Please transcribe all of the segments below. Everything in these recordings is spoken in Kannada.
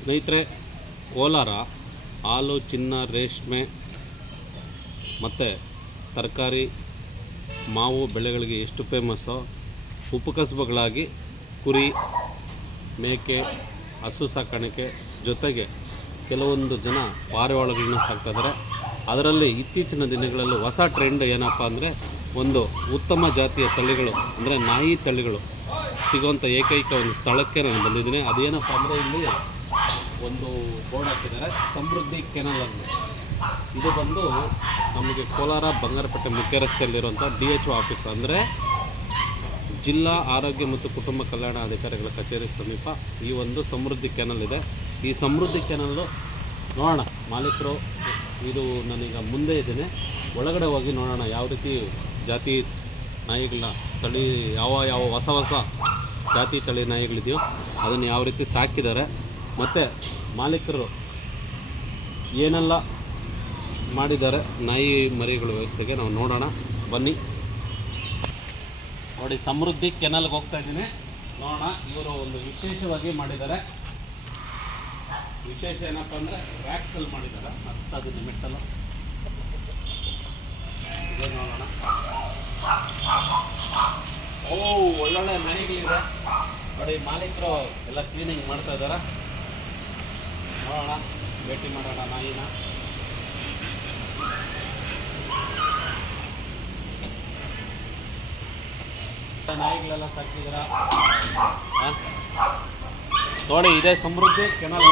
ಸ್ನೇಹಿತರೆ, ಕೋಲಾರ ಹಾಲು, ಚಿನ್ನ, ರೇಷ್ಮೆ ಮತ್ತು ತರಕಾರಿ, ಮಾವು ಬೆಳೆಗಳಿಗೆ ಎಷ್ಟು ಫೇಮಸ್ಸೋ, ಉಪಕಸಬುಗಳಾಗಿ ಕುರಿ, ಮೇಕೆ, ಹಸು ಸಾಕಾಣಿಕೆ ಜೊತೆಗೆ ಕೆಲವೊಂದು ಜನ ಪಾರಿವಾಳಗಳನ್ನ ಸಾಕ್ತಾಯಿದ್ದಾರೆ. ಅದರಲ್ಲಿ ಇತ್ತೀಚಿನ ದಿನಗಳಲ್ಲಿ ಹೊಸ ಟ್ರೆಂಡ್ ಏನಪ್ಪ ಅಂದರೆ, ಒಂದು ಉತ್ತಮ ಜಾತಿಯ ತಳಿಗಳು ಅಂದರೆ ನಾಯಿ ತಳಿಗಳು ಸಿಗುವಂಥ ಏಕೈಕ ಒಂದು ಸ್ಥಳಕ್ಕೆ ನಾನು ಬಂದಿದ್ದೀನಿ. ಅದೇನಪ್ಪ ಅಂದರೆ, ಇಲ್ಲಿ ಒಂದು ಬೋರ್ಡ್ ಹಾಕಿದ್ದಾರೆ, ಸಮೃದ್ಧಿ ಕೆನಲ್ ಅಂತ. ಇದು ಬಂದು ನಮಗೆ ಕೋಲಾರ ಬಂಗಾರಪೇಟೆ ಮುಖ್ಯ ರಸ್ತೆಯಲ್ಲಿರುವಂಥ DHO ಆಫೀಸ್, ಅಂದರೆ ಜಿಲ್ಲಾ ಆರೋಗ್ಯ ಮತ್ತು ಕುಟುಂಬ ಕಲ್ಯಾಣ ಅಧಿಕಾರಿಗಳ ಕಚೇರಿ ಸಮೀಪ ಈ ಒಂದು ಸಮೃದ್ಧಿ ಕೆನಲ್ ಇದೆ. ಈ ಸಮೃದ್ಧಿ ಕೆನಲ್ಲು ನೋಡೋಣ, ಮಾಲೀಕರು ಇದು ನಾನೀಗ ಮುಂದೆ ಇದ್ದೇನೆ, ಒಳಗಡೆ ಹೋಗಿ ನೋಡೋಣ ಯಾವ ರೀತಿ ಜಾತಿ ನಾಯಿಗಳನ್ನ ತಳಿ ಯಾವ ಹೊಸ ಜಾತಿ ತಳಿ ನಾಯಿಗಳಿದೆಯೋ ಅದನ್ನು ಯಾವ ರೀತಿ ಸಾಕಿದ್ದಾರೆ ಮತ್ತು ಮಾಲೀಕರು ಏನೆಲ್ಲ ಮಾಡಿದ್ದಾರೆ ನಾಯಿ ಮರಿಗಳ ವ್ಯವಸ್ಥೆಗೆ ನಾವು ನೋಡೋಣ ಬನ್ನಿ. ನೋಡಿ, ಸಮೃದ್ಧಿ ಕೆನಲ್ಗೆ ಹೋಗ್ತಾ ಇದ್ದೀನಿ, ನೋಡೋಣ. ಇವರು ಒಂದು ವಿಶೇಷವಾಗಿ ಮಾಡಿದ್ದಾರೆ. ವಿಶೇಷ ಏನಪ್ಪ ಅಂದರೆ ವ್ಯಾಕ್ಸಲ್ಲಿ ಮಾಡಿದ್ದಾರೆ, ಹತ್ತದಿನ ಮೆಟ್ಟಲ್ಲ. ಇದೇ ನೋಡೋಣ. ಒಳ್ಳೊಳ್ಳೆ ನಾಯಿಗಳಿದೆ ನೋಡಿ. ಮಾಲೀಕರು ಎಲ್ಲ ಕ್ಲೀನಿಂಗ್ ಮಾಡ್ತಾ ಇದ್ದಾರೆ. ನೋಡೋಣ, ಭೇಟಿ ಮಾಡೋಣ ನಾಯಿನ. ನಾಯಿಗಳೆಲ್ಲ ಸಾಕಿದ್ದೀರ ನೋಡಿ. ಇದೇ ಸಮೃದ್ಧಿ ಕೆನಲ್.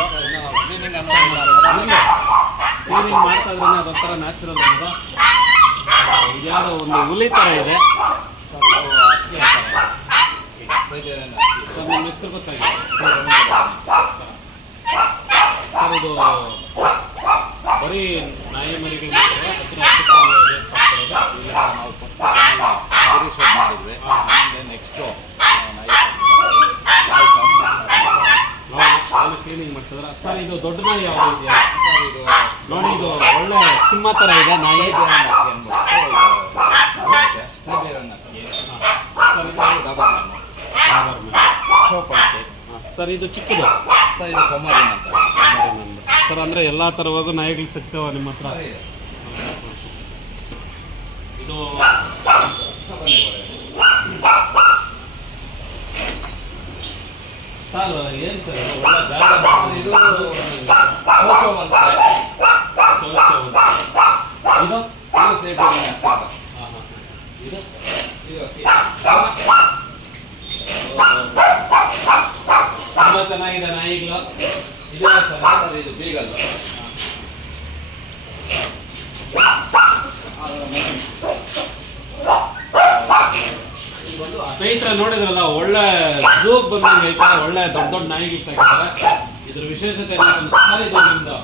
ಕ್ಲೀನಿಂಗ್ ಮಾಡ್ತಾ ಇದ್ರೆ ಅದೊಂಥರ ನ್ಯಾಚುರಲ್ ಅಂತ. ಇದ್ಯಾವುದೋ ಒಂದು ಹುಲಿ ಥರ ಇದೆ ಸರ್. ನಿಮ್ಮ ಹೆಸರು ಗೊತ್ತಾಗಿದೆ ಸರ್? ಇದು ಬರೀ ನಾಯಿ ಮರಿಗಳು ನಾವು ಫಸ್ಟ್ ಕುರಿ ಶೆಡ್ ಮಾಡಿದ್ವಿ. ನೆಕ್ಸ್ಟು ನಾಯಿ ಕ್ಲೀನಿಂಗ್ ಮಾಡ್ತಿದ್ರ ಸರ್. ಇದು ದೊಡ್ಡ ನಾಯಿ ಯಾವುದು ಇದೆಯಾ ಸರ್? ಇದು ನೋಡಿ, ಇದು ಒಳ್ಳೆ ಸಿಂಹ ಥರ ಇದೆ ನಾಯಿ. ಸರ್ ಇದು ಚಿಕ್ಕದು ಸರ್, ಇದು ಕೊಮರಿನ್ ಅಂತ ಸರ್. ಅಂದರೆ ಎಲ್ಲ ಥರವಾಗೂ ನಾಯಿಗಳು ಸಿಗ್ತಾವ ನಿಮ್ಮ ಹತ್ರ? ಇದು ಸರ್ ಏನು ಸರ್ ಒಳ್ಳೆ ಜಾಗ? ಇದು ಇದು ತುಂಬ ಚೆನ್ನಾಗಿದೆ ನಾಯಿಗಳು. ಇದು ಸರ್, ಇದು ಬೀಗಲ್. ಸ್ನೇಹಿತರೆ ನೋಡಿದ್ರಲ್ಲ, ಒಳ್ಳೆ ಝೂಗ್ ಬಂದಂಗೆ ಐತೆ. ಒಳ್ಳೆ ದೊಡ್ಡ ದೊಡ್ಡ ನಾಯಿಗಳು ಸಾಕಿದ್ದಾರೆ. ಇದ್ರ ವಿಶೇಷತೆ ಏನಂತ ಸರ್, ಇದು ನಿಮ್ದು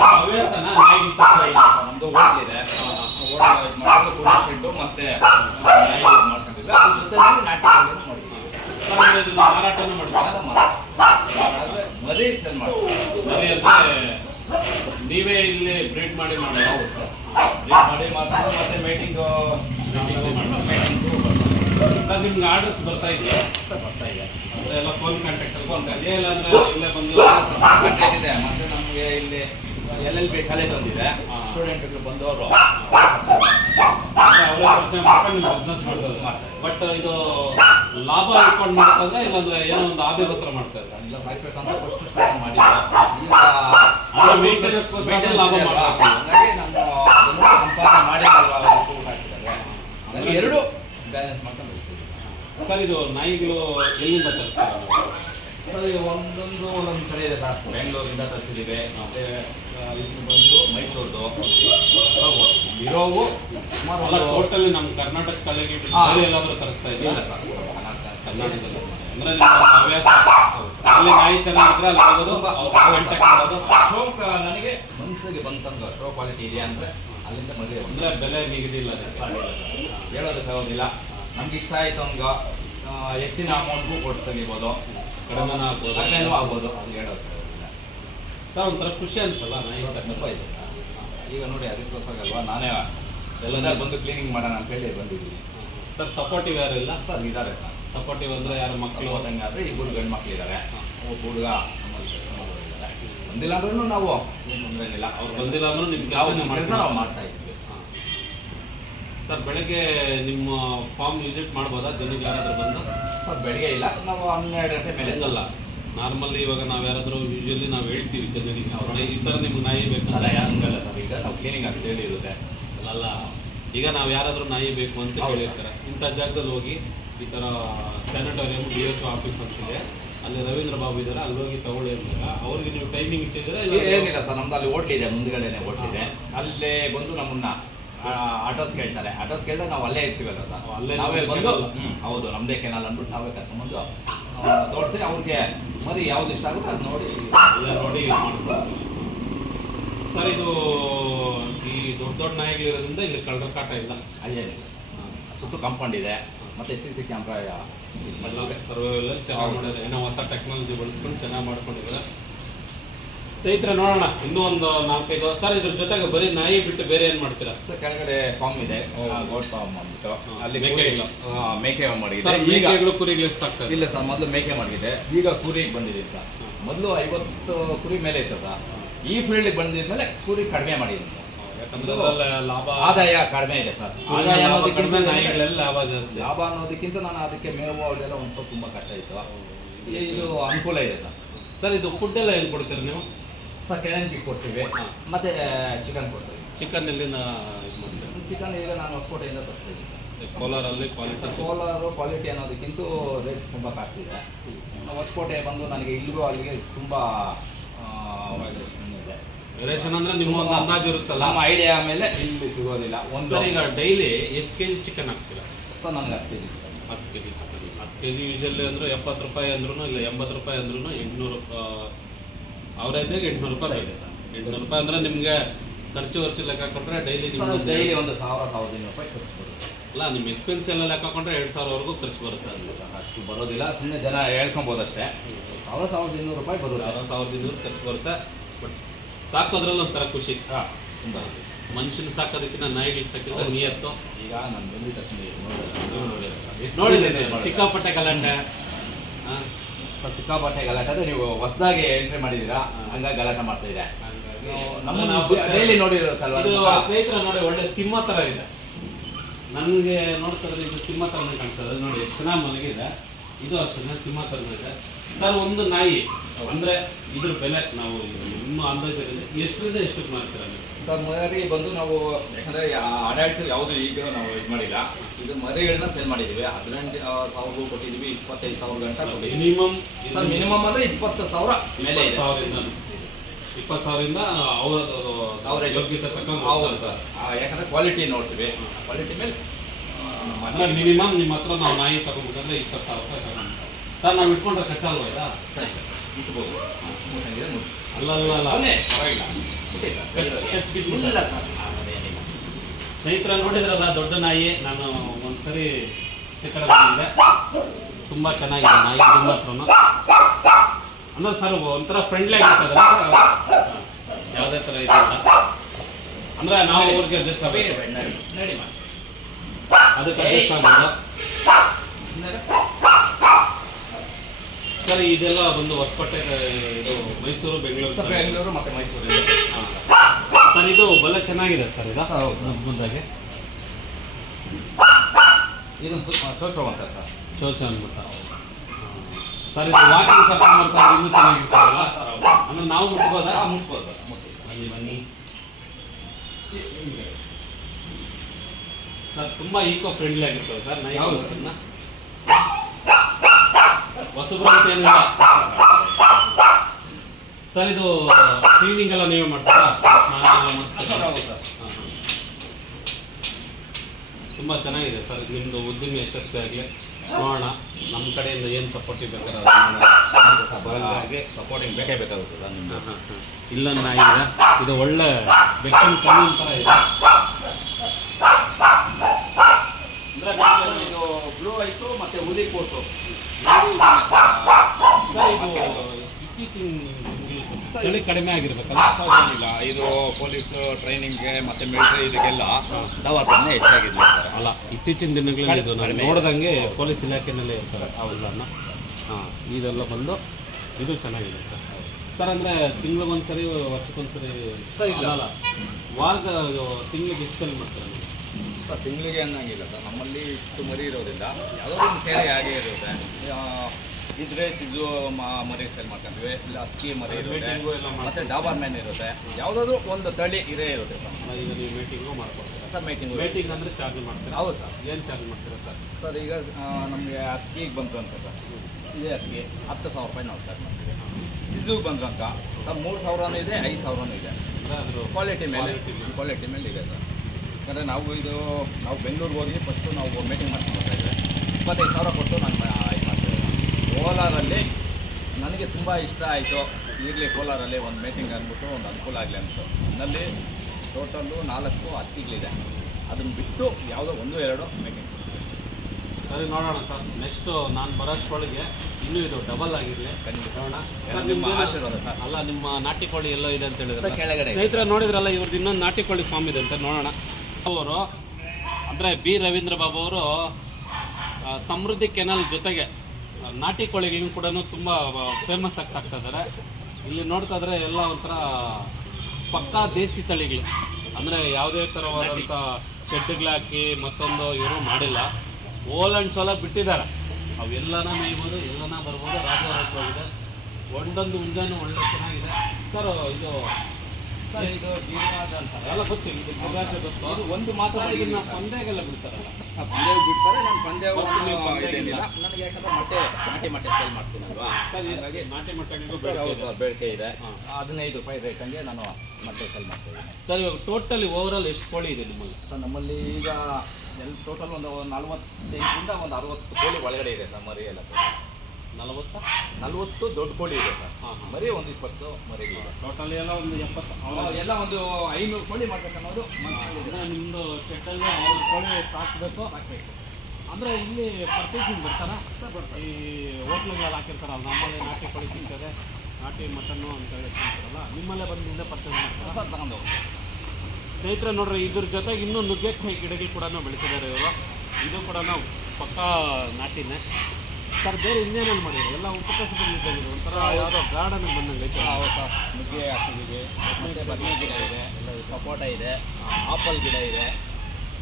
ಹವ್ಯಾಸನ ನಾಯಿಗಳು ಸಾಕಿದೆ? ನಮ್ಮದು ಹೋಟ್ಲಿದೆ, ಕುರಿ ಶೆಡ್ಡು ಮತ್ತೆ ನಾಯಿ ಮಾಡ್ಕೊಂಡಿಲ್ಲ. ಅದ್ರ ಜೊತೆ ನಾಟಿ ಕೋಳಿ ಮಾಡಿದ್ದೀವಿ. ಇದನ್ನ ಮಾರಾಟನೂ ಮಾಡ್ತಾರೆ? ಮರಿ ಸೆಲ್ ಮಾಡ್ತೀವಿ. ಮರಿ ಅಂದರೆ ನೀವೇ ಇಲ್ಲಿ ಬ್ರೀಡ್ ಮಾಡಿ ಹೌದು ಸರ್, ಬ್ರೀಡ್ ಮಾಡಿ ಮಾಡ್ತೀವಿ. ಮತ್ತೆ ಮೇಟಿಂಗು ನಿಮ್ಗೆ ಆರ್ಡರ್ಸ್ ಬರ್ತಾ ಇದೆಯಾ? ಬರ್ತಾ ಇದೆ. ಅಂದರೆ ಎಲ್ಲ ಫೋನ್ ಕಾಂಟ್ಯಾಕ್ಟಲ್ಲಿ ಬರ್ತಾ ಇದೆಯಾ, ಇಲ್ಲ ಅಂದರೆ ಇಲ್ಲೇ ಬಂದು ಕಾಂಟ್ಯಾಕ್ಟ್ ಇದೆ. ಮತ್ತೆ ನಮಗೆ ಇಲ್ಲಿ LLB ಕಾಲೇಜ್ ಒಂದಿದೆ, ಸ್ಟೂಡೆಂಟ್ಗಳು ಬಂದವರು ಅವರೇ ಪರಿಚಯ ಮಾಡ್ಕೊಂಡು ನೀವು ಬಿಸ್ನೆಸ್ ಮಾಡ್ತಾರೆ. ಬಟ್ ಇದು ಲಾಭ ಇಟ್ಕೊಂಡು ಮಾಡ್ತಾರೆ, ಇಲ್ಲಾಂದ್ರೆ ಏನೋ ಒಂದು ಆಭಿಗೋತ್ರ ಮಾಡ್ತಾರೆ ಸರ್? ಇಲ್ಲ, ಸಾಕ್ಬೇಕಂತ ಫಸ್ಟ್ ಸ್ಟಾರ್ಟ್ ಮಾಡಿದ್ದೆ. ಈಗ ಅಂದರೆ ಮೇಂಟೆನೆನ್ಸ್ಗೋಸ್ಕರ ಲಾಭ ಮಾಡಬೇಕು. ಹಾಗಾಗಿ ನಮ್ಮ ಅದನ್ನು ಸಂಪಾದನೆ ಮಾಡಿದಲ್ವ ಊಟ ಹಾಕಿದ್ದಾರೆ. ಹಾಗಾಗಿ ಎರಡು ಬ್ಯಾಲೆನ್ಸ್ ಮಾಡ್ಕೊಂಡು ಹೋಗ್ತೀವಿ ಸರ್. ಇದು ನಾಯಿಗಳು ಎಲ್ಲಿಂದ ತರಿಸ್ತಾರೆ ಸರ್? ಈಗ ಒಂದೊಂದು ಕಡೆ ಇದೆ ಸರ್. ಬೆಂಗಳೂರಿಂದ ತರಿಸಿದ್ದೀವಿ, ಮತ್ತು ಇಲ್ಲಿ ಬಂದು ಮೈಸೂರ್ದು ಇರೋವು ಸುಮಾರು. ಅಲ್ಲ, ಟೋಟಲಿ ನಮ್ಮ ಕರ್ನಾಟಕ ಕಲೆಗೆ ಎಲ್ಲಾದರೂ ತರಿಸ್ತಾ ಇದ್ದೀರಾ ಸರ್? ಕರ್ನಾಟಕದಲ್ಲಿ ಅಂದರೆ ನಿಮ್ಮ ಹವ್ಯಾಸ ಅಲ್ಲಿ ನಾಯಿ ಚೆನ್ನಾಗಿದ್ರೆ ಅಲ್ಲಿ ಹೋಗೋದು, ಅವ್ರು ಕಾಂಟ್ಯಾಕ್ಟ್ ಮಾಡೋದು. ಶೋಕ್ ನನಗೆ ಮನಸ್ಸಿಗೆ ಬಂತಂದು ಶೋ ಕ್ವಾಲಿಟಿ ಇದೆ ಅಂದರೆ ಅಲ್ಲಿಂದ ಮದುವೆ. ಅಂದರೆ ಬೆಲೆ ನಿಗದಿ ಇಲ್ಲ ಸರ್? ಹೇಳೋದಕ್ಕೆ ಆಗೋದಿಲ್ಲ. ನಮ್ಗೆ ಇಷ್ಟ ಆಯಿತು ಅಂಗ ಹೆಚ್ಚಿನ ಅಮೌಂಟ್ಗೂ ಕೊಟ್ಟು ತೆಗಿಬೋದು, ಕಡಿಮೆನೂ ಆಗ್ಬೋದು, ಕಡಿಮೆನೂ ಆಗ್ಬೋದು. ಅದು ಹೇಳೋದಕ್ಕೆ ಆಗೋದಿಲ್ಲ ಸರ್. ಒಂಥರ ಖುಷಿ ಅನ್ಸಲ್ಲ ನಾಯಿ ಸರ್? ತುಂಬ ಇದೆ. ಈಗ ನೋಡಿ, ಅದಕ್ಕೋಸ್ಕರ ಅಲ್ವಾ ನಾನೇ ಎಲ್ಲ ಬಂದು ಕ್ಲೀನಿಂಗ್ ಮಾಡೋಣ ಅಂತೇಳಿ ಬಂದಿದ್ದೀನಿ ಸರ್. ಸಪೋರ್ಟಿವ್ ಯಾರು ಇಲ್ಲ ಸರ್? ಇದ್ದಾರೆ ಸರ್. ಸಪೋರ್ಟಿವ್ ಅಂದರೆ ಯಾರು? ಮಕ್ಕಳು ಹೋದಂಗೆ ಆದರೆ ಇಬ್ಬರು ಗಂಡು ಮಕ್ಕಳಿದ್ದಾರೆ, ಒಬ್ಬ ಹುಡುಗ ನಮ್ಮಲ್ಲಿ ಕೆಲಸ ಮಾಡೋರಿದ್ದಾರೆ. ಬಂದಿಲ್ಲ ಅಂದ್ರೂ ನಾವು ಏನು ತೊಂದರೆ ಏನಿಲ್ಲ. ಅವ್ರು ಬಂದಿಲ್ಲ ಅಂದ್ರೂ ನಿಮ್ಮ ನಾವು ಕೆಲಸ ಕೆಲಸ ನಾವು ಮಾಡ್ತಾ ಇದ್ವಿ. ಸರ್ ಬೆಳಗ್ಗೆ ನಿಮ್ಮ ಫಾರ್ಮ್ ವಿಸಿಟ್ ಮಾಡ್ಬೋದಾ ಜನಕ್ಕೆ ಯಾರಾದರೂ ಬಂದು? ಸರ್ ಬೆಳಿಗ್ಗೆ ಇಲ್ಲ, ನಾವು 12 ಗಂಟೆ ಮೇಲೆ ಅಲ್ಲ ನಾರ್ಮಲಿ ಇವಾಗ ನಾವು ಯಾರಾದರೂ ಯೂಶ್ವಲಿ ನಾವು ಹೇಳ್ತೀವಿ ಜನರಿಗೆ ಅವ್ರು ಈ ಥರ ನಿಮ್ಗೆ ನಾಯಿ ಬೇಕು ಸರ್ ಹಂಗಲ್ಲ ಸರ್, ಈಗ ನಾವು ಕ್ಲೀನಿಂಗ್ ಅಂತ ಹೇಳಿ ಇರುತ್ತೆ. ಅಲ್ಲ ಈಗ ನಾವು ಯಾರಾದರೂ ನಾಯಿ ಬೇಕು ಅಂತ ಹೇಳಿರ್ತಾರೆ, ಇಂಥ ಜಾಗದಲ್ಲಿ ಹೋಗಿ ಈ ಥರ ಸ್ಯಾನಿಟೋರಿಯಂ DHO ಆಫೀಸ್ ಅಂತಿದೆ, ಅಲ್ಲಿ ರವೀಂದ್ರ ಬಾಬು ಇದ್ದಾರೆ, ಅಲ್ಲಿ ಹೋಗಿ ತಗೊಳ್ಳಿ ಅಂದಾಗ ಅವ್ರಿಗೆ ನೀವು ಟೈಮಿಂಗ್ ಇಟ್ಟಿದ್ರೆ ಏನಿಲ್ಲ ಸರ್, ನಮ್ದು ಅಲ್ಲಿ ಹೋಟ್ಲಿದೆ, ಮುಂದ್ಗಡೆನೆ ಹೋಟ್ಲಿದೆ, ಅಲ್ಲೇ ಬಂದು ನಮ್ಮನ್ನ ಅಡ್ರೆಸ್ ಕೇಳ್ತಾರೆ. ಅಡ್ರೆಸ್ ಕೇಳಿದ್ರೆ ನಾವು ಅಲ್ಲೇ ಇರ್ತೀವಲ್ಲ ಸರ್, ಅಲ್ಲೇ ನಾವೇ ಬಂದು ಕೆನಲ್. ಹೌದು ನಮ್ಮದೇ ಕೆನಲ್ ಅಂದ್ಬಿಟ್ಟು ನಾವೇ ಕರ್ಕೊಂಡ್ಬಂದು ತೋರಿಸಿ ಅವ್ರಿಗೆ ಮರಿ ಯಾವ್ದು ಇಷ್ಟ ಆಗುತ್ತೆ ಅದು ನೋಡಿ ಅಲ್ಲೇ ನೋಡಿ ಯೂಸ್ ಮಾಡ್ಬೋದು. ಸರ್ ಇದು ಈ ದೊಡ್ಡ ದೊಡ್ಡ ನಾಯಿಗಳಿರೋದ್ರಿಂದ ಇಲ್ಲಿ ಕಳ್ಳರ ಕಾಟ ಇಲ್ಲ. ಅಲ್ಲೇನಿಲ್ಲ ಸರ್, ಸುತ್ತು ಕಾಂಪೌಂಡ್ ಇದೆ, ಮತ್ತು CC ಕ್ಯಾಮ್ರಾ ಎಲ್ಲ ಸರ್ವೈವಲಲ್ಲಿ ಚೆನ್ನಾಗಿ ಮಾಡಿದ್ದಾರೆ, ಏನೋ ಹೊಸ ಟೆಕ್ನಾಲಜಿ ಬಳಸ್ಕೊಂಡು ಚೆನ್ನಾಗಿ ಮಾಡ್ಕೊಂಡಿದ್ದಾರೆ. ಸ್ನೇಹಿತರೆ ನೋಡೋಣ ಇನ್ನೂ ಒಂದು 4-5. ಸರ್ ಇದ್ರ ಜೊತೆಗೆ ಬರೀ ನಾಯಿ ಬಿಟ್ಟು ಬೇರೆ ಏನು ಮಾಡ್ತೀರಾ? ಸರ್ ಕೆಳಗಡೆ ಫಾರ್ಮ್ ಇದೆ, ಗೋಟ್ ಫಾರ್ಮ್ ಅಂದ್ಬಿಟ್ಟು ಅಲ್ಲಿ ಮೇಕೆಗಳು. ಮೇಕೆ ಮಾಡಿದೆ. ಸರ್ ಮೇಕೆಗಳು ಕುರಿಗಳು ಎಷ್ಟಾಗ್ತದೆ? ಇಲ್ಲ ಸರ್, ಮೊದಲು ಮೇಕೆ ಮಾಡಿದೆ, ಈಗ ಕುರಿಗೆ ಬಂದಿದ್ದೀನಿ ಸರ್. ಮೊದಲು 50 ಕುರಿ ಮೇಲೆ ಇತ್ತು ಸರ್, ಈ ಫೀಲ್ಡ್ಗೆ ಬಂದಿದ್ಮೇಲೆ ಕುರಿ ಕಡಿಮೆ ಮಾಡಿದ್ದೀನಿ ಸರ್. ಯಾಕಂದ್ರೆ ಅದ್ರಲ್ಲಿ ಲಾಭ ಆದಾಯ ಕಡಿಮೆ ಇದೆ ಸರ್. ಆದಾಯ ಕಡಿಮೆ, ನಾಯಿಗಳೆಲ್ಲ ಲಾಭ ಜಾಸ್ತಿ. ಲಾಭ ಅನ್ನೋದಕ್ಕಿಂತ ನಾನು ಅದಕ್ಕೆ ಮೇವು ಅದೆಲ್ಲ ಒಂದು ಸ್ವಲ್ಪ ತುಂಬ ಕಷ್ಟ ಇತ್ತು. ಇದು ಅನುಕೂಲ ಇದೆ ಸರ್. ಸರ್ ಇದು ಫುಡ್ ಎಲ್ಲ ಏನು ಕೊಡ್ತೀರಾ ನೀವು? ಸರ್ ಕೆಳಂಗಿ ಕೊಡ್ತೀವಿ, ಮತ್ತೆ ಚಿಕನ್ ಕೊಡ್ತೀವಿ. ಚಿಕನ್ ಎಲ್ಲಿಂದ ಇದು ಮಾಡ್ತೀರಾ? ಚಿಕನ್ ಈಗ ನಾನು ಹೊಸಕೋಟೆಯಿಂದ ತರಿಸ್ತೀವಿ ಸರ್. ಕೋಲಾರಲ್ಲಿ ಕ್ವಾಲಿಟಿ ಕೋಲಾರು ಕ್ವಾಲಿಟಿ ಅನ್ನೋದಕ್ಕಿಂತ ರೇಟ್ ತುಂಬ ಕಾಸ್ಟ್ ಇದೆ. ಹೊಸಕೋಟೆ ಬಂದು ನನಗೆ ಇಲ್ಲಿಗೂ ಅಲ್ಲಿಗೆ ತುಂಬ ಇದೆ. ವೇರಿಯೇಷನ್ ಅಂದ್ರೆ ನಿಮ್ಮ ಒಂದು ಅಂದಾಜು ಇರುತ್ತಲ್ಲ, ನಮ್ಮ ಐಡಿಯಾ ಮೇಲೆ ಇಲ್ಲಿ ಸಿಗೋದಿಲ್ಲ. ಒಂದು ಸರ್ ಈಗ ಡೈಲಿ ಎಷ್ಟು ಕೆಜಿ ಚಿಕನ್ ಹಾಕ್ತೀರಾ? ಸರ್ ನನಗೆ 10 kg. 10 KG chicken. 10 KG usually ಅಂದ್ರೆ 70 ರೂಪಾಯಿ ಅಂದ್ರೂ ಇಲ್ಲ 80 ರೂಪಾಯಿ ಅಂದ್ರೂ 800 ಅವರೇಜಾಗಿ 800 ರೂಪಾಯಿ ಬೇಕು ಸರ್. 800 ರೂಪಾಯಿ ಅಂದ್ರೆ ನಿಮಗೆ ಖರ್ಚು ಲೆಕ್ಕ ಕೊಟ್ಟರೆ ಡೈಲಿ ಡೈಲಿ ಒಂದು 1000-1200 ರೂಪಾಯಿ ಖರ್ಚು ಬರುತ್ತೆ. ಅಲ್ಲ ನಿಮ್ಮ ಎಕ್ಸ್ಪೆನ್ಸ್ ಎಲ್ಲ ಲೆಕ್ಕ ಕೊಟ್ಟರೆ 2000ವರೆಗೂ ಖರ್ಚು ಬರುತ್ತೆ ಅಲ್ಲ ಸರ್, ಅಷ್ಟು ಬರೋದಿಲ್ಲ, ಸುಮ್ಮನೆ ಜನ ಹೇಳ್ಕೊಬೋದು ಅಷ್ಟೇ. 1000-1200 ರೂಪಾಯಿ ಬರುತ್ತೆ. 1200 ಖರ್ಚು ಬರುತ್ತೆ. ಬಟ್ ಸಾಕೋದ್ರಲ್ಲಿ ಒಂಥರ ಖುಷಿ. ತುಂಬ ಮನುಷ್ಯನ ಸಾಕೋದಕ್ಕಿಂತ ನಾಯಿಗಳಿಗೆ ಸಾಕಿದ್ರೆ ನಿಯತ್ತು. ಈಗ ನಾನು ಬಂದಿದ್ದ ತಕ್ಷಣ ನೋಡಿದ್ದೇನೆ ಸಿಕ್ಕಾಪಟ್ಟೆ ಗಲಾಟೆ. ಸರ್ ಸಿಕ್ಕಾಪಟ್ಟೆ ಗಲಾಟೆ ಅಂದರೆ ನೀವು ಹೊಸದಾಗಿ ಎಂಟ್ರಿ ಮಾಡಿದ್ದೀರಾ, ಹಂಗಾಗಿ ಗಲಾಟೆ ಮಾಡ್ತಾ ಇದೆ. ನಾವು ಡೈಲಿ ನೋಡಿರುತ್ತಲ್ವ ಇದು ಸ್ನೇಹಿತರ ನೋಡಿ ಒಳ್ಳೆ ಸಿಂಹ ಥರ ಇದೆ. ನನಗೆ ನೋಡ್ತಾರೆ ಇದು ಸಿಂಹ ಥರನೇ ಕಾಣಿಸ್ತದೆ. ನೋಡಿ ಎಷ್ಟು ಚೆನ್ನಾಗಿ ಮಲಗಿದೆ. ಇದು ಅಷ್ಟೇ ಸಿಂಹ ಥರ ಇದೆ. ಸರ್ ಒಂದು ನಾಯಿ ಅಂದರೆ ಇದ್ರ ಬೆಲೆ ನಾವು ನಿಮ್ಮ ಅಂದಾಜಲ್ಲಿ ಎಷ್ಟರಿಂದ ಎಷ್ಟಕ್ಕೆ ಮಾಡ್ತೀರಾ ನೀವು? ಸರ್ ಮರಿ ಬಂದು ನಾವು ಅಂದರೆ ಆಡಳಿತ ಯಾವುದು ಈಗ ನಾವು ಇದು ಮಾಡಿಲ್ಲ. ಇದು ಮರಿಗಳನ್ನ ಸೇಲ್ ಮಾಡಿದ್ದೀವಿ. 18,000 ಕೊಟ್ಟಿದ್ದೀವಿ, 25,000 ಗಂಟೆ ಕೊಟ್ಟಿದ್ದೀವಿ. ಮಿನಿಮಮ್ ಸರ್ ಮಿನಿಮಮ್ ಅಂದರೆ 20,000 ಮೇಲೆ ಇದೆ. 20,000ರಿಂದ ಅವರ ಯೋಗ್ಯತೆ ತಕ್ಕಂಗೆ ಹೌದು ಸರ್, ಯಾಕಂದರೆ ಕ್ವಾಲಿಟಿ ನೋಡ್ತೀವಿ. ಕ್ವಾಲಿಟಿ ಮೇಲೆ ಮಿನಿಮಮ್ ನಿಮ್ಮ ಹತ್ರ ನಾವು ನಾಯಿ ತಗೊಂಡ್ಬಿಟ್ಟಂದ್ರೆ 20,000 ರೂಪಾಯಿ ತಗೊಂಡು. ಸರ್ ನಾವು ಇಟ್ಕೊಂಡ್ರೆ ಖರ್ಚಾಲ್ವಾ ಇದಾ? ಸರಿ ಸರ್, ಮುಟ್ಬೋದು. ಅಲ್ಲಲ್ಲ ಪರವಾಗಿಲ್ಲ, ಮುಟ್ಟಿ ಸರ್. ಇಲ್ಲ ಸರ್, ಸ್ನೇಹಿತರ ನೋಡಿದ್ರಲ್ಲ ದೊಡ್ಡ ನಾಯಿ. ನಾನು ಒಂದ್ಸರಿ ಚಿಕ್ಕಡ ಬಂದಿದ್ದೆ, ತುಂಬ ಚೆನ್ನಾಗಿದೆ ನಾಯಿ. ತುಂಬ ಹತ್ರನು ಅಂದ್ರೆ ಸರ್ ಒಂಥರ ಫ್ರೆಂಡ್ಲಿ ಆಗಿರ್ತದೆ, ಯಾವುದೇ ಥರ ಇದೆಲ್ಲ. ಅಂದರೆ ನಾವು ಅವ್ರಿಗೆ ಅಡ್ಜಸ್ಟ್ ಆಗಬೇಕು, ನಡಿ ಮಾಡಿ ಅದಕ್ಕೆ ಅಡ್ಜಸ್ಟ್ ಆಗ್ಬೋದು. ಸರ್ ಇದೆಲ್ಲ ಬಂದು ಹೊಸಕೋಟೆ, ಇದು ಮೈಸೂರು, ಬೆಂಗಳೂರು. ಸರ್ ಬೆಂಗಳೂರು ಮತ್ತು ಮೈಸೂರಿಂದ. ಸರ್ ಇದು ಬಲ್ಲ ಚೆನ್ನಾಗಿದೆ ಸರ್. ಇದು ಮುಂದಾಗೆ ಇದೊಂದು ಸ್ವಲ್ಪ ಚೋಚೋ ಅಂತಾರೆ ಸರ್. ಚೋಚ ಅಂದ್ಬಿಟ್ಟು ಸರ್ ಇದು ವಾಕಿಂಗ್ ಕರ್ಕೊಂಡು ಮಾಡ್ತಾರೆ, ಇನ್ನೂ ಚೆನ್ನಾಗಿರ್ತಾರಲ್ಲ ಸರ್. ಅಂದ್ರೆ ನಾವು ಮುಟ್ಬೋದಾ? ಮುಟ್ಬೋದು, ಮುಟ್ಟಿ ಸರ್. ಬನ್ನಿ ಸರ್, ತುಂಬ ಈಕೋ ಫ್ರೆಂಡ್ಲಿ ಆಗಿರ್ತದೆ ಸರ್ ನಾಯಿ. ಹೌದು ಸರ್. ಹೊಸಬ್ರು ಅಂತ ಏನಿಲ್ಲ ಸರ್. ಇದು ಕ್ಲೀನಿಂಗ್ ಎಲ್ಲ ನೀವೇ ಮಾಡ್ತೀರಾ? ಸರ್ ಹೌದು ಸರ್. ತುಂಬ ಚೆನ್ನಾಗಿದೆ ಸರ್ ನಿಮ್ಮದು ಉದ್ದಿಮೆ ಯಶಸ್ವಿ ಆಗಲಿ. ನೋಡೋಣ ನಮ್ಮ ಕಡೆಯಿಂದ ಏನು ಸಪೋರ್ಟಿವ್ ಬೇಕಾದ್ರೆ ಹಾಗೆ ಸಪೋರ್ಟಿಂಗ್ ಬೇಕೇ ಬೇಕಾಗುತ್ತೆ ಸರ್ ನಿಮ್ಮದು. ಇಲ್ಲೊಂದು ನಾಯಿ ಇದೆ, ಇದು ಒಳ್ಳೆ ಬೆಕ್ಕಿನ ಕಣ್ಣಿನ ಥರ ಇದೆ. ಅಂದರೆ ಇದು ಬ್ಲೂ ಐಸು ಮತ್ತು ಹುಲಿ ಕೋಟು ಸರ್ ಇದು ಇತ್ತೀಚಿನ ಕಡಿಮೆ ಆಗಿರ್ಬೇಕಲ್ಲ? ಇಲ್ಲ, ಇದು ಪೊಲೀಸ್ ಟ್ರೈನಿಂಗ್ಗೆ ಮತ್ತು ಮಿಲಿಟರಿ ಇದಕ್ಕೆಲ್ಲ ದವಾಖಾನೆ ಹೆಚ್ಚಾಗಿದೆ ಸರ್. ಅಲ್ಲ ಇತ್ತೀಚಿನ ದಿನಗಳಲ್ಲಿ ಇದು ನಾನು ನೋಡ್ದಂಗೆ ಪೊಲೀಸ್ ಇಲಾಖೆಯಲ್ಲೇ ಇರ್ತಾರೆ ಅವೆಲ್ಲನ. ಹಾಂ ಇದೆಲ್ಲ ಬಂದು ಇದು ಚೆನ್ನಾಗಿದೆ ಸರ್. ಸರ್ ಅಂದರೆ ತಿಂಗಳಿಗೊಂದ್ಸರಿ ವರ್ಷಕ್ಕೊಂದ್ಸರಿ ಸರ್ ಇಲ್ಲ ಅಲ್ಲ ವಾರದ ತಿಂಗಳಿಗೆ ಎಷ್ಟು ಸಲ ಮಾಡ್ತಾರೆ ನೀವು? ಸರ್ ತಿಂಗಳಿಗೆ ಅನ್ನಂಗಿಲ್ಲ ಸರ್, ನಮ್ಮಲ್ಲಿ ಇಷ್ಟು ಮರಿ ಇರೋದ್ರಿಂದ ಯಾವುದೋ ಒಂದು ಕೇಳಿ ಹಾಗೆ ಇರುತ್ತೆ. ಇದ್ರೆ ಸಿಜು ಮರಿ ಸೇಲ್ ಮಾಡ್ಕೊಂತೀವಿ, ಇಲ್ಲ ಅಸ್ಕಿ ಮರಿ ಇರುತ್ತೆ, ಮೀಟಿಂಗು ಎಲ್ಲ ಮತ್ತು ಡಾಬರ್ ಮ್ಯಾನ್ ಇರುತ್ತೆ, ಯಾವುದಾದ್ರೂ ಒಂದು ತಳಿ ಇರೇ ಇರುತ್ತೆ ಸರ್. ಈಗ ನೀವು ಮೀಟಿಂಗು ಮಾಡ್ಕೊಡ್ತೀರಾ ಸರ್ ಮೀಟಿಂಗ್ ಮೀಟಿಂಗ್ ಅಂದರೆ ಚಾರ್ಜ್ ಮಾಡ್ತೀರಾ? ಹೌದು ಸರ್. ಏನು ಚಾರ್ಜ್ ಮಾಡ್ತೀರಾ ಸರ್? ಸರ್ ಈಗ ನಮಗೆ ಅಸ್ಕಿಗೆ ಬಂತು ಅಂತ ಸರ್, ಇದೇ ಅಸ್ಕಿ 10,000 ರೂಪಾಯಿ ನಾವು ಚಾರ್ಜ್ ಮಾಡ್ತೀವಿ. ಸಿಜುಗೆ ಬಂದ್ರು ಅಂತ ಸರ್ 3,000 ಇದೆ, 5,000 ಇದೆ. ಅಂದರೆ ಅದ್ರ ಕ್ವಾಲಿಟಿ ಮೇಲೆ ಇದೆ ಸರ್. ಯಾಕಂದರೆ ನಾವು ಬೆಂಗಳೂರಿಗೆ ಹೋಗಿ ಫಸ್ಟು ನಾವು ಮೀಟಿಂಗ್ ಮಾಡ್ಕೊಂಡು ಇದ್ವಿ. 25,000 ಕೊಟ್ಟು ನಾನು ಇದು ಮಾಡ್ತಾಯಿದ್ದೆ. ಕೋಲಾರಲ್ಲಿ ನನಗೆ ತುಂಬ ಇಷ್ಟ ಆಯಿತು, ಈಗಲೇ ಕೋಲಾರಲ್ಲಿ ಒಂದು ಮೀಟಿಂಗ್ ಅಂದ್ಬಿಟ್ಟು ಒಂದು ಅನುಕೂಲ ಆಗಲಿ ಅಂದ್ಬಿಟ್ಟು ನನ್ನಲ್ಲಿ ಟೋಟಲ್ಲು 4 ಅಸ್ಕಿಗಳಿದೆ. ಅದನ್ನು ಬಿಟ್ಟು ಯಾವುದೋ 1-2 ಮೀಟಿಂಗ್. ಸರಿ ನೋಡೋಣ ಸರ್, ನೆಕ್ಸ್ಟು ನಾನು ಬರೋಷ್ಟೊಳಗೆ ಇನ್ನೂ ಇದು ಡಬಲ್ ಆಗಿರಲಿ ಖಂಡಿತ ನೋಡೋಣ. ಸರ್, ನಿಮ್ಮ ಆಶೀರ್ವಾದ ಸರ್. ಅಲ್ಲ ನಿಮ್ಮ ನಾಟಿ ಕೋಳಿ ಎಲ್ಲೋ ಇದೆ ಅಂತ ಸರ್ ಹೇಳಿದ್ರೆ ಕೆಳಗಡೆ ಸ್ನೇಹಿತರೆ ನೋಡಿದ್ರಲ್ಲ, ಇವ್ರದ್ದು ಇನ್ನೊಂದು ನಾಟಿ ಕೋಳಿ ಫಾರ್ಮ್ ಇದೆ ಅಂತ ನೋಡೋಣ. ಅವರು ಅಂದರೆ ಬಿ ರವೀಂದ್ರ ಬಾಬು ಅವರು ಸಮೃದ್ಧಿ ಕೆನಲ್ ಜೊತೆಗೆ ನಾಟಿ ಕೋಳಿಗಳನ್ನು ಕೂಡ ತುಂಬ ಫೇಮಸ್ ಆಗಿ ಸಾಕ್ತಾ ಇದ್ದಾರೆ. ಇಲ್ಲಿ ನೋಡ್ತಾ ಇದ್ರೆ ಎಲ್ಲ ಒಂಥರ ಪಕ್ಕಾ ದೇಸಿ ತಳಿಗಳು, ಅಂದರೆ ಯಾವುದೇ ಥರವಾದಂಥ ಶೆಡ್ಗಳಾಕಿ ಮತ್ತೊಂದು ಇವರು ಮಾಡಿಲ್ಲ. ಓಲ್ ಆ್ಯಂಡ್ ಸೋಲ ಬಿಟ್ಟಿದ್ದಾರೆ. ಅವೆಲ್ಲನ ಮೇಯ್ಬೋದು, ಎಲ್ಲನ ಬರ್ಬೋದು, ರಾಜಾರೋಗ್ಯವಾಗಿದೆ. ಒಂದೊಂದು ಮುಂಜಾನೆ ಒಳ್ಳೆ ಚೆನ್ನಾಗಿದೆ ಸರ್. ಇದು ಸರ್ ಇದು ಜೀವನಾದ ಅಂತ ಎಲ್ಲ ಗೊತ್ತಿಲ್ಲ, ಇದು ಗುಜರಾತ್ ಗೊತ್ತು. ಇದು ಒಂದು ಮಾತು ಇದನ್ನ ಪಂದ್ಯಾಗೆಲ್ಲ ಬಿಡ್ತಾರಲ್ಲ ಸರ್, ಪಂದ್ಯ ಬಿಡ್ತಾರೆ. ನಾನು ಪಂದ್ಯ ನೀವು ಪಂದ್ಯ ಇದೇನಿಲ್ಲ ನನಗೆ, ಯಾಕಂದ್ರೆ ನಾಟಿ ಸೇಲ್ ಮಾಡ್ತೀನಲ್ವಾ. ಸರ್ ಹಾಗಾಗಿ ನಾಟಿ ಮಟ್ಟಣಿಗೂ ಸರ್ ಹೌದು ಸರ್, ಬೇಡಿಕೆ ಇದೆ. ಹಾಂ. 15 ರೂಪಾಯಿ ರೇಟಂಗೆ ನಾನು ಮೊಟ್ಟೆ ಸೇಲ್ ಮಾಡ್ತಾಯಿದ್ದೀನಿ ಸರ್. ಇವಾಗ ಟೋಟಲಿ ಓವರಾಲ್ ಎಷ್ಟು ಕೋಳಿ ಇದೆ ನಿಮ್ಮಲ್ಲಿ? ಸರ್. ನಮ್ಮಲ್ಲಿ ಈಗ ಟೋಟಲ್ ಒಂದು 45ರಿಂದ ಒಂದು 60 ಕೋಳಿ ಒಳಗಡೆ ಇದೆ ಸರ್. ಮರಿ ಎಲ್ಲ ಸರ್ 40 ದೊಡ್ಡ ಕೋಳಿ ಇದೆ ಸರ್. ಹಾಂ ಹಾಂ. ಮರಿ ಒಂದು 20 ಮರಿಗಳಿದೆ. ಟೋಟಲಿ ಎಲ್ಲ ಒಂದು 70 ಎಲ್ಲ ಒಂದು 500 ಕೋಳಿ ಮಾಡ್ಬೇಕನ್ನೋದು ಅಂದರೆ ನಿಮ್ಮದು ಶೆಟ್ಟಲ್ಲಿ 5 ಕೋಳಿ ಸಾಕಬೇಕು. ಅಂದರೆ ಇಲ್ಲಿ ಪರ್ಚೇಸಿಂಗ್ ಬರ್ತಾರಾ ಸರ್ ಬರ್ತಾರೆ. ಈ ಹೋಟ್ಲುಗಳಲ್ಲಿ ಹಾಕಿರ್ತಾರಲ್ಲ, ನಮ್ಮಲ್ಲಿ ನಾಟಿ ಕೋಳಿ ತಿಂತಾರೆ, ನಾಟಿ ಮಟನ್ನು ಅಂತ ಹೇಳಿ ತಿಂತಾರಲ್ಲ, ನಿಮ್ಮಲ್ಲೇ ಬಂದು ಇಲ್ಲೇ ಪರ್ಚೇಸ್ ಮಾಡ್ತಾರೆ ಸರ್ ತಗೊಂಡು ಹೋಗ್ತೀವಿ. ಸ್ನೇಹಿತರೆ ನೋಡ್ರಿ, ಇದ್ರ ಜೊತೆಗೆ ಇನ್ನೂ ನುಗ್ಗೆಕಾಯಿ ಗಿಡಗಳು ಕೂಡ ಬೆಳೆಸಿದ್ದಾರೆ ಇವರು. ಇದು ಕೂಡ ಪಕ್ಕಾ ನಾಟಿನೇ ಸರ್. ಬೇರೆ ಇನ್ನೇನಲ್ಲಿ ಮಾಡಿದ್ರು ಎಲ್ಲ ಉಪಕಸಬಲ್ಲಿದ್ದಾಗಿದೆ. ಒಂಥರ ಯಾವುದೋ ಗಾರ್ಡನ್ ಬಂದಂಗೆ ಐತೆ. ಹೌದು ಸರ್, ನುಗ್ಗೆ ಹಾಕಿದ್ದೀವಿ, ಮತ್ತು ಬದನೆ ಗಿಡ ಇದೆ, ಸಪೋಟ ಇದೆ, ಆಪಲ್ ಗಿಡ ಇದೆ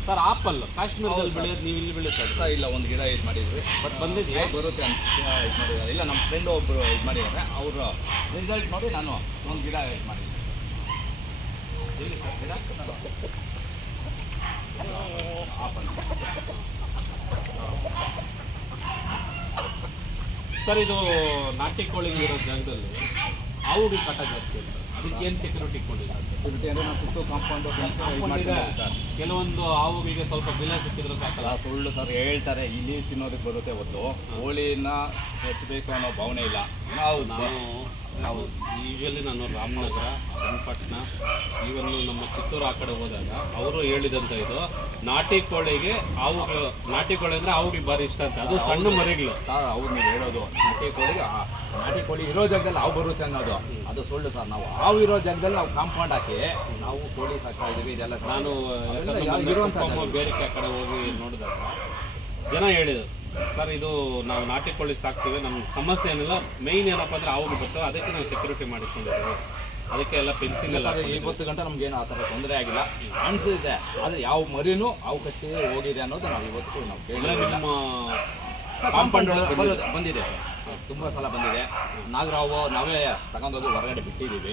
ಸರ್. ಆಪಲ್ ಕಾಶ್ಮೀರದಲ್ಲಿ ಬೆಳೆಯೋದು, ನೀವು ಇಲ್ಲಿ ಬೆಳೀತಾರೆ ಸರ್. ಇಲ್ಲ ಒಂದು ಗಿಡ ಇದು ಮಾಡಿದ್ವಿ, ಬಟ್ ಬಂದಿದೆಯಾ? ಬರುತ್ತೆ ಅಂತ ಇದು ಮಾಡಿದ್ದಾರೆ. ಇಲ್ಲ ನಮ್ಮ ಫ್ರೆಂಡ್ ಒಬ್ಬರು ಇದು ಮಾಡಿದ್ದಾರೆ, ಅವರು ರಿಸಲ್ಟ್ ನೋಡಿ ನಾನು ಒಂದು ಗಿಡ ಇದು ಮಾಡಿದ್ದೆ. ಎಲ್ಲಿ ಸರ್ ಗಿಡ? Apple sir. ಇದು ನಾಟಿ ಕೋಳಿಗೆ ಇರೋ ಜಾಗದಲ್ಲಿ ಹಾವುಗಳು ಕಾಟ ಜಾಸ್ತಿ ಇರ್ತದೆ. ಅದಕ್ಕೆ ಏನು ಸೆಕ್ಯೂರಿಟಿ ಕೊಟ್ಟಿಲ್ಲ? ಸೆಕ್ಯೂರಿಟಿ ಅಂದರೆ ನಾವು ಸುತ್ತು ಕಾಂಪೌಂಡು ಸರ್. ಕೆಲವೊಂದು ಹಾವುಗಳಿಗೆ ಸ್ವಲ್ಪ ಬೆಲೆ ಸಿಕ್ಕಿದ್ರು ಸಾಕಲ್ಲ. ಸುಳ್ಳು ಸರ್, ಹೇಳ್ತಾರೆ ಇಲ್ಲಿ ತಿನ್ನೋದಕ್ಕೆ ಬರುತ್ತೆ ಹೊತ್ತು ಕೋಳಿನ ಹೆಚ್ಚಬೇಕು ಅನ್ನೋ ಭಾವನೆ ಇಲ್ಲ. ನಾವು ಯೂಶಲಿ ನಾನು ರಾಮನಗರ, ಚನ್ನಪಟ್ಟಣ, ಈವನ್ನು ನಮ್ಮ ಚಿತ್ತೂರು ಆ ಕಡೆ ಹೋದಾಗ ಅವರು ಹೇಳಿದಂಥ ಇದು ನಾಟಿ ಕೋಳಿಗೆ ಹಾವುಗಳು, ನಾಟಿ ಕೋಳಿ ಅಂದರೆ ಹಾವುಗಳಿಗೆ ಭಾರಿ ಇಷ್ಟ ಅಂತ. ಅದು ಸಣ್ಣ ಮರಿಗಳು ಸರ್. ಅವ್ರು ನೀವು ಹೇಳೋದು ನಾಟಿ ಕೋಳಿ ಇರೋ ಜಾಗದಲ್ಲಿ ಹಾವು ಬರುತ್ತೆ ಅನ್ನೋದು ಅದು ಸುಳ್ಳು ಸರ್. ನಾವು ಹಾವು ಇರೋ ಜಾಗದಲ್ಲಿ ನಾವು ಕಾಂಪೌಂಡ್ ಹಾಕಿ ನಾವು ಕೋಳಿ ಸಾಕ್ತಾ ಇದ್ದೀವಿ. ಇದೆಲ್ಲ ನಾನು ಬೇರೆ ಕಡೆ ಹೋಗಿ ನೋಡಿದಾಗ ಜನ ಹೇಳಿದರು, ಸರ್ ಇದು ನಾವು ನಾಟಿ ಕೋಳಿ ಸಾಕ್ತೀವಿ, ನಮ್ಮ ಸಮಸ್ಯೆ ಏನಿಲ್ಲ, ಮೇಯ್ನ್ ಏನಪ್ಪ ಅಂದರೆ ಹಾವು ಬರ್ತವೆ, ಅದಕ್ಕೆ ನಾವು ಸೆಕ್ಯೂರಿಟಿ ಮಾಡಿಕೊಂಡಿದ್ದೀವಿ, ಅದಕ್ಕೆ ಎಲ್ಲ ಫೆನ್ಸಿಂಗ್ ಎಲ್ಲ. ಇವತ್ತು ಗಂಟೆ ನಮ್ಗೇನು ಆ ಥರ ತೊಂದರೆ ಆಗಿಲ್ಲ ಅನಿಸಿದೆ. ಆದರೆ ಯಾವ ಮರಿನೂ ಹಾವು ಕಚ್ಚಿ ಹೋಗಿದೆ ಅನ್ನೋದು ನಾವು ಇವತ್ತು ನಾವು ಕೇಳಿಲ್ಲ. ನಮ್ಮ ಕಾಂಪೌಂಡ್ ಬಂದಿದೆ ಸರ್, ತುಂಬ ಸಲ ಬಂದಿದೆ. ನಾಗರಾವು ನಾವೇ ತಗೊಂಡೋಗಿ ಹೊರಗಡೆ ಬಿಟ್ಟಿದ್ದೀವಿ.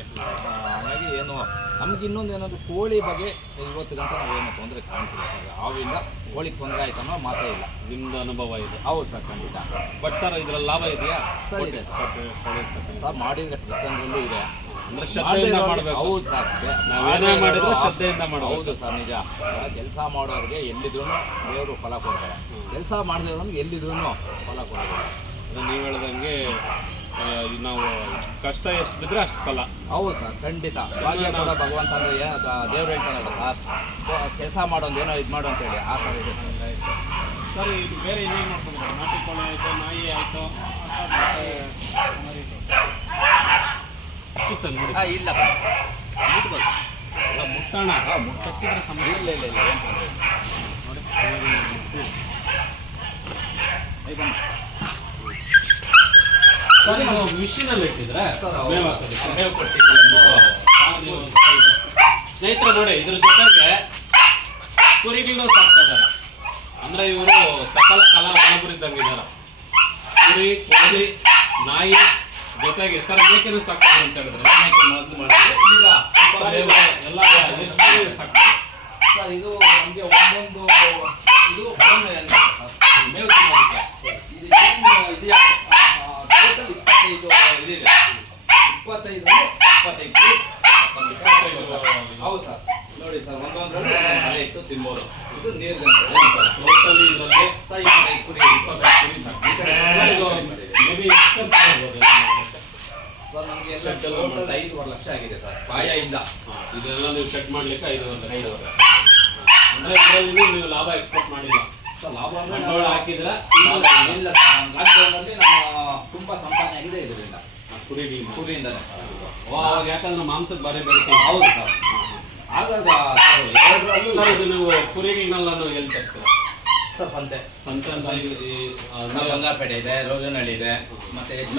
ಹಾಗಾಗಿ ಏನು ನಮ್ಗೆ ಇನ್ನೊಂದು ಏನಾದರೂ ಕೋಳಿ ಬಗ್ಗೆ ಇವತ್ತು ಗಂಟೆ ನಾವೇನು ತೊಂದರೆ ಕಾಣಿಸಿಲ್ಲ ಸರ್. ಹಾವಿಂದ ಕೋಳಿಗೆ ತೊಂದರೆ ಆಯ್ತು ಅನ್ನೋ ಮಾತೇ ಇಲ್ಲ. ನಿಮ್ಮದು ಅನುಭವ ಇದೆ? ಹೌದು ಸರ್, ಖಂಡಿತ. ಬಟ್ ಸರ್ ಇದರಲ್ಲಿ ಲಾಭ ಇದೆಯಾ? ಸರ್ ಇದೆ ಸರ್, ಮಾಡಿದ್ರೆ ಪ್ರತಿಯೊಂದರಲ್ಲೂ ಇದೆ. ಅಂದರೆ ಶ್ರದ್ಧೆಯಿಂದ ಮಾಡಬೇಕು. ಹೌದು ಸರ್, ನಾವೇನೇ ಮಾಡಿದ್ರು ಶ್ರದ್ಧೆಯಿಂದ ಮಾಡಬೇಕು. ಹೌದು ಸರ್, ನಿಜ. ಕೆಲಸ ಮಾಡೋರಿಗೆ ಎಲ್ಲಿದ್ರೂ ದೇವರು ಫಲ ಕೊಡ್ತಾರೆ. ಕೆಲಸ ಮಾಡಿದವ್ರಿಗೆ ಎಲ್ಲಿದ್ರೂ ಫಲ ಕೊಡ್ತಾರೆ. ನೀವು ಹೇಳ್ದಂಗೆ ನಾವು ಕಷ್ಟ ಎಷ್ಟು ಬಿದ್ದರೆ ಅಷ್ಟು ಫಲ. ಹೌದು ಸರ್, ಖಂಡಿತ. ಭಾಗ್ಯ ಕೂಡ ಭಗವಂತ ಅಂದರೆ ಏನೋ ದೇವ್ರು ಹೇಳ್ತಾರಲ್ಲ ಸರ್, ಕೆಲಸ ಮಾಡೋದು ಏನೋ ಇದು ಮಾಡು ಅಂತೇಳಿ ಆ ಥರ ಇದೆ ಸರ್. ಸರ್ ಇದು ಬೇರೆ ಇನ್ನೇನು ಮಾಡ್ಕೊಂಡಿದ್ದಾರೆ? ನಾಟಿ ಕೋಳಿ ಆಯಿತು, ನಾಯಿ ಆಯಿತು, ಮುಚ್ಚುತ್ತೆ ನೋಡಿ. ಇಲ್ಲ ಬನ್ನಿ ಸರ್, ಮುಟ್ಬೋದು. ಎಲ್ಲ ಮುಟ್ಟೋಣ, ಮುಚ್ಚಿದ್ರೆ ಸಮಸ್ಯೆ ಇಲ್ಲ ಇಲ್ಲ ಇಲ್ಲ, ಏನು ತೊಂದರೆ ಇಲ್ಲ ನೋಡಿ. ಸರ್ ನೀವು ಮಿಷಿನಲ್ಲಿ ಇಟ್ಟಿದ್ರೆ ಸರ್ ಮೇವು ಹಾಕೋದಕ್ಕೆ ಮೇವು ಕೊಡ್ತಿದ್ವಿ ಸ್ನೇಹಿತರೆ ನೋಡಿ ಇದ್ರ ಜೊತೆಗೆ ಕುರಿಗಳನ್ನೂ ಸಾಕ್ತಾ ಇದ್ದಾರೆ. ಅಂದ್ರೆ ಇವರು ಸಕಲ ಕಲಾ ಒಳಬರಿದ್ದಂಗೆ ಇದ್ದಾರೆ. ಕುರಿ, ಕೋಳಿ, ನಾಯಿ ಜೊತೆಗೆ ಸರ್ ಮೇಕೆನೂ ಸಾಕ್ತಾರೆ ಅಂತ ಹೇಳಿದ್ರೆ ಮೊದಲು ಮಾಡಿದ್ರೆ ಈಗ ಎಲ್ಲ ಎಷ್ಟು ಸಾಕ್ತಾರೆ ಸರ್ ಇದು ನಮಗೆ ಒಂದೊಂದು ಇದು ಮೇವು ತಿನ್ನೋದಕ್ಕೆ ಇದು ಏನು ಇದು ಟೋಟಲ್ 25 ಇದಿದೆ. 25 ಹೌದು ಸರ್. ನೋಡಿ ಸರ್ ಒಂದೊಂದರಲ್ಲಿ ಮಳೆ ಇಟ್ಟು ತಿನ್ಬೋದು. ಇದು ನೀರು ಟೋಟಲಿ ಇದರಲ್ಲಿ ಸರ್ 25 ಕುರಿ 25 ಕುರಿ ಸಾಕು. ಮೇಬಿ ಎಷ್ಟು ಬರ್ಬೋದು ಸರ್ ನಮಗೆ ಎಲ್ಲ ಟೋಟಲ್ 5.5 ಲಕ್ಷ ಆಗಿದೆ ಸರ್ ಬಾಯಿಂದ. ಇದೆಲ್ಲ ನೀವು ಚೆಕ್ ಮಾಡ್ಲಿಕ್ಕೆ 5.5 ಲಕ್ಷ. ಅಂದ್ರೆ ಇದರಲ್ಲಿ ನೀವು ಲಾಭ ಎಕ್ಸ್ಪೆಕ್ಟ್ ಮಾಡಿಲ್ಲ ಸರ್. ಲಾಭ ಅಂದ್ರೆ ಬಂಡವಾಳ ಹಾಕಿದ್ರೆ ಇಲ್ಲ ಸರ್. ಲಾಕ್ಡೌನಲ್ಲಿ ನಮ್ಮ ತುಂಬ ಸಂಪಾದನೆ ಆಗಿದೆ ಇದರಿಂದ, ಕುರಿಯಿಂದಲೇ ಸರ್. ಅವಾಗ ಯಾಕಂದ್ರೆ ಮಾಂಸಕ್ಕೆ ಬಾರಿ ಬೇಡಿಕೆ. ಹೌದು ಸರ್. ಹಾಗಾಗಿ ಎರಡರಲ್ಲೂ ಸರ್ ಇದು ನೀವು ಕುರಿಗಳನ್ನೆಲ್ಲ ಎಲ್ಲಿ ತರ್ತೀರಾ? ಸರ್ ಸಂತೆ ಬಂಗಾರಪೇಟೆ ಇದೆ, ರೋಜನಹಳ್ಳಿ ಇದೆ, ಮತ್ತೆ ಎಚ್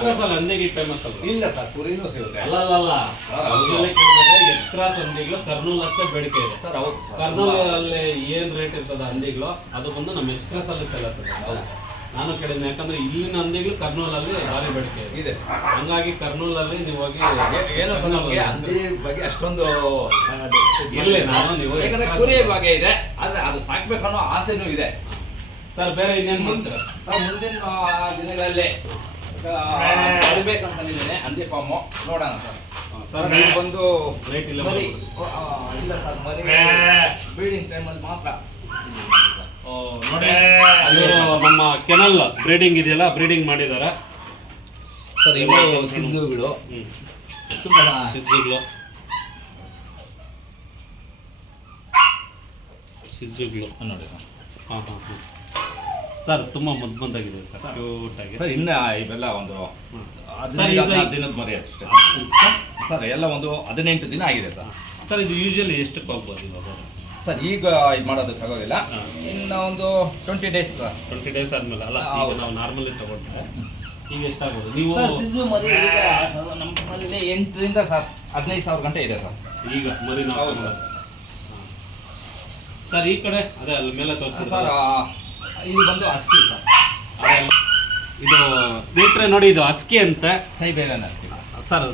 ಕ್ರಾಸ್ ಅಲ್ಲಿ ಹಂದಿಗೆ ಫೇಮಸ್ ಅಲ್ಲ? ಇಲ್ಲ ಸರ್ ಕುರಿನೂ ಸಿಗುತ್ತೆ. ಅಲ್ಲ ಎಚ್ ಕ್ರಾಸ್ ಹಂದಿಗಳು ಕರ್ನೂಲ್ ಅಷ್ಟೇ ಬೇಡಿಕೆ ಇದೆ ಸರ್. ಹೌದು ಸರ್. ಕರ್ನೂಲ್ ಅಲ್ಲಿ ಏನ್ ರೇಟ್ ಇರ್ತದ ಹಂದಿಗಳು ಅದು ಬಂದು ನಮ್ಮ ಎಚ್ ಕ್ರಾಸ್ ಅಲ್ಲಿ ಸೇಲ್ ಆಗ್ತದೆ. ಹೌದು ಸರ್. ನಾನು ಕೇಳಿದ್ದೆ ಯಾಕಂದ್ರೆ ಇಲ್ಲಿನ ಹಂದಿಗಳು ಕರ್ನೂಲ್ ಅಲ್ಲಿ ಭಾರಿ ಬೇಡಿಕೆ ಇದೆ. ಹಂಗಾಗಿ ಕರ್ನೂಲ್ ಅಲ್ಲಿ ನೀವು ಹೋಗಿ ಏನೋ ಸರ್ ನಮಗೆ ಹಂದಿ ಬಗ್ಗೆ ಅಷ್ಟೊಂದು ಇರ್ಲಿ ನಾನು ನೀವು ಯಾಕಂದ್ರೆ ಕುರಿ ಬಗ್ಗೆ ಇದೆ, ಆದ್ರೆ ಅದು ಸಾಕ್ಬೇಕನ್ನೋ ಆಸೆನೂ ಇದೆ ಸರ್. ಬೇರೆ ಇನ್ನೇನು ಮುಂಚೆ ಸರ್ ಮುಂದಿನ ದಿನಗಳಲ್ಲಿ ಬರ್ಬೇಕಂತ ಹಂದಿ ಫಾರ್ಮು ನೋಡೋಣ ಸರ್. ಸರ್ ನೀವು ಬಂದು ರೇಟ್ ಇಲ್ಲ ಮರಿ ಇಲ್ಲ ಸರ್ ಮರಿ ಬ್ರೀಡಿಂಗ್ ಟೈಮಲ್ಲಿ ಮಾತ್ರ. ನೋಡಿ ಅಲ್ಲಿ ನಮ್ಮ ಕೆನಲ್ ಬ್ರೀಡಿಂಗ್ ಇದೆಯಲ್ಲ, ಬ್ರೀಡಿಂಗ್ ಮಾಡಿದ್ದಾರೆ ಸರ್. ಇವು ಸಿಜ್ಜುಗಳು ತುಂಬ ಸಿಜ್ಜುಗಳು ನೋಡಿ ಸರ್. ಹಾಂ ಹಾಂ ಹಾಂ ಸರ್ ತುಂಬ ಮುದ್ದಾಗಿದೆ ಸರ್, ಕ್ಯೂಟಾಗಿ. ಸರ್ ಇನ್ನು ಇವೆಲ್ಲ ಒಂದು ಸರ್ ಇದು 15 ದಿನದ ಮರಿ ಅಷ್ಟೇ ಸರ್. ಎಲ್ಲ ಒಂದು 18 ದಿನ ಆಗಿದೆ ಸರ್. ಸರ್ ಇದು ಯೂಶಲಿ ಎಷ್ಟಕ್ಕೆ ಹೋಗ್ಬೋದು ಇವಾಗ? ಸರ್ ಈಗ ಇದು ಮಾಡೋದಕ್ಕೆ ಆಗೋದಿಲ್ಲ, ಇನ್ನು ಒಂದು 20 ಡೇಸ್ ಸರ್. 20 ಡೇಸ್ ಆದಮೇಲೆ ಅಲ್ಲ, ಈಗ ನಾವು ನಾರ್ಮಲಿ ತೊಗೊಂಡ್ರೆ ಈಗ ಎಷ್ಟಾಗ್ಬೋದು? ನೀವು ಸರ್ ಸಿಜು ಮರಿ ಈಗ ನಮ್ಮಲ್ಲಿ 8 ರಿಂದ ಸರ್ 15,000 ಗಂಟೆ ಇದೆ ಸರ್ ಈಗ ಮರಿ ನಾವು ತಗೊಳ್ಳೋದು. ಸರ್ ಈ ಕಡೆ ಅದೇ ಅಲ್ಲಿ ಮೇಲೆ ತೋರಿಸಿ ಸರ್. ಇದು ಬಂದು ಹಸ್ಕಿ ಸರ್. ಇದು ಸ್ನೇಹಿತರೆ ನೋಡಿ, ಇದು ಹಸ್ಕಿ ಅಂತೆ, ಸೈಬೇರಿಯನ್ ಹಸ್ಕಿ ಸರ್.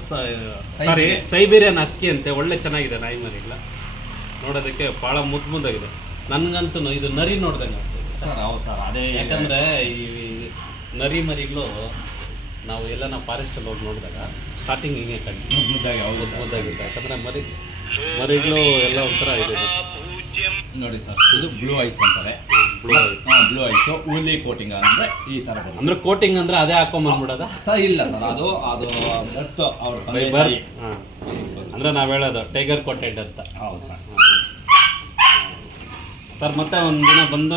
ಸಾರಿ ಸೈಬೇರಿಯನ್ ಹಸ್ಕಿ ಅಂತೆ. ಒಳ್ಳೆ ಚೆನ್ನಾಗಿದೆ ನಾಯಿ ಮರಿಗಳ ನೋಡೋದಕ್ಕೆ, ಭಾಳ ಮುದ್ದಾಗಿದೆ. ನನಗಂತೂ ಇದು ನರಿ ನೋಡ್ದಂಗೆ ಆಗ್ತದೆ ಸರ್. ಹೌದು ಸರ್. ಅದೇ ಯಾಕಂದರೆ ಈ ನರಿ ಮರಿಗಳು ನಾವು ಎಲ್ಲ ಫಾರೆಸ್ಟಲ್ಲಿ ಹೋಗಿ ನೋಡಿದಾಗ ಸ್ಟಾರ್ಟಿಂಗ್ ಹಿಂಗೆ ಕಾಣಿಸ್ತು, ಮುದ್ದಾಗಿ. ಹೌದು ಸರ್. ಮುದ್ದಾಗಿದೆ. ಯಾಕಂದರೆ ಮರಿಗಳು ಎಲ್ಲ ಒಂಥರ ಇದೆ ನೋಡಿ ಸರ್. ಇದು ಬ್ಲೂ ಐಸ್ ಅಂತಾರೆ. ಬ್ಲೂ ಐಸು ಊಲಿ ಕೋಟಿಂಗ್ ಅಂದರೆ ಈ ಥರ ಬರುತ್ತೆ. ಅಂದರೆ ಕೋಟಿಂಗ್ ಅಂದರೆ ಅದೇ ಹಾಕೊಂಬಂದ್ಬಿಡೋದ ಸರ್? ಇಲ್ಲ ಸರ್, ಅದು ಬರ್ತ್ ಅವ್ರ ಹಾಂ, ಅಂದರೆ ನಾವು ಹೇಳೋದು ಟೈಗರ್ ಕೋಟೆಡ್ ಅಂತ. ಹೌದು ಸರ್. ಸರ್ ಮತ್ತೆ ಒಂದು ದಿನ ಬಂದು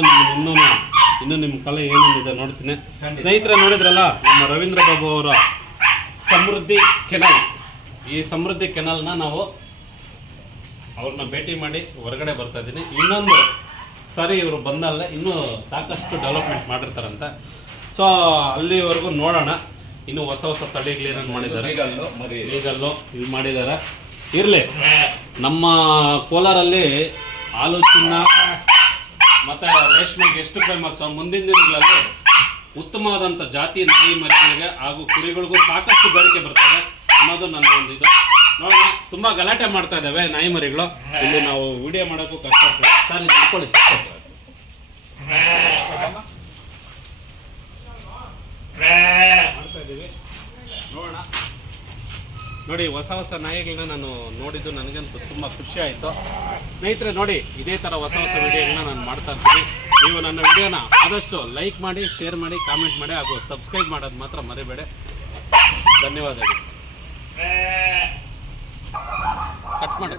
ಇನ್ನೂ ನಿಮ್ಮ ಕಲೆ ಏನೇನಿದೆ ನೋಡ್ತೀನಿ. ಸ್ನೇಹಿತರೆ ನೋಡಿದ್ರಲ್ಲ, ನಮ್ಮ ರವೀಂದ್ರ ಬಾಬು ಅವರ ಸಮೃದ್ಧಿ ಕೆನಲ್. ಈ ಸಮೃದ್ಧಿ ಕೆನಲ್ನ ನಾವು ಅವ್ರನ್ನ ಭೇಟಿ ಮಾಡಿ ಹೊರಗಡೆ ಬರ್ತಾ ಇದ್ದೀನಿ. ಇನ್ನೊಂದು ಸರಿ ಇವರು ಬಂದಲ್ಲೇ ಇನ್ನೂ ಸಾಕಷ್ಟು ಡೆವಲಪ್ಮೆಂಟ್ ಮಾಡಿರ್ತಾರಂತೆ. ಸೊ ಅಲ್ಲಿವರೆಗೂ ನೋಡೋಣ. ಇನ್ನೂ ಹೊಸ ಹೊಸ ತಳಿಗಳು ಏನೇನು ಮಾಡಿದ್ದಾರೆ, ಲೀಗಲ್ಲು ಇದು ಮಾಡಿದ್ದಾರೆ. ಇರಲಿ, ನಮ್ಮ ಕೋಲಾರಲ್ಲಿ ಹಾಲು ಚಿನ್ನ ಮತ್ತು ರೇಷ್ಮೆಗೆ ಎಷ್ಟು ಫೇಮಸ್ಸು, ಮುಂದಿನ ದಿನಗಳಲ್ಲಿ ಉತ್ತಮವಾದಂಥ ಜಾತಿ ನಾಯಿ ಮರಿಗಳಿಗೆ ಹಾಗೂ ಕುರಿಗಳಿಗೂ ಸಾಕಷ್ಟು ಬೇಡಿಕೆ ಬರ್ತದೆ ಅನ್ನೋದು ನನ್ನ ಒಂದು ಇದು. ನೋಡೋಣ, ತುಂಬ ಗಲಾಟೆ ಮಾಡ್ತಾ ಇದ್ದಾವೆ ನಾಯಿ ಮರಿಗಳು. ಇಲ್ಲಿ ನಾವು ವಿಡಿಯೋ ಮಾಡೋಕ್ಕೂ ಕಷ್ಟ ಆಗ್ತದೆ. ಸರ್ ಇದು ಇಟ್ಕೊಳ್ಳಿ ಮಾಡ್ತಾ ಇದ್ದೀವಿ, ನೋಡೋಣ. ನೋಡಿ, ಹೊಸ ಹೊಸ ನಾಯಿಗಳನ್ನ ನಾನು ನೋಡಿದ್ದು ನನಗಂತೂ ತುಂಬ ಖುಷಿ ಆಯಿತು. ಸ್ನೇಹಿತರೆ ನೋಡಿ, ಇದೇ ಥರ ಹೊಸ ಹೊಸ ವಿಡಿಯೋಗಳನ್ನ ನಾನು ಮಾಡ್ತಾ ಇರ್ತೀನಿ. ನೀವು ನನ್ನ ವಿಡಿಯೋನ ಆದಷ್ಟು ಲೈಕ್ ಮಾಡಿ, ಶೇರ್ ಮಾಡಿ, ಕಾಮೆಂಟ್ ಮಾಡಿ ಹಾಗೂ ಸಬ್ಸ್ಕ್ರೈಬ್ ಮಾಡೋದು ಮಾತ್ರ ಮರಿಬೇಡಿ. ಧನ್ಯವಾದಗಳು. ಕಟ್ ಮಾಡಿ.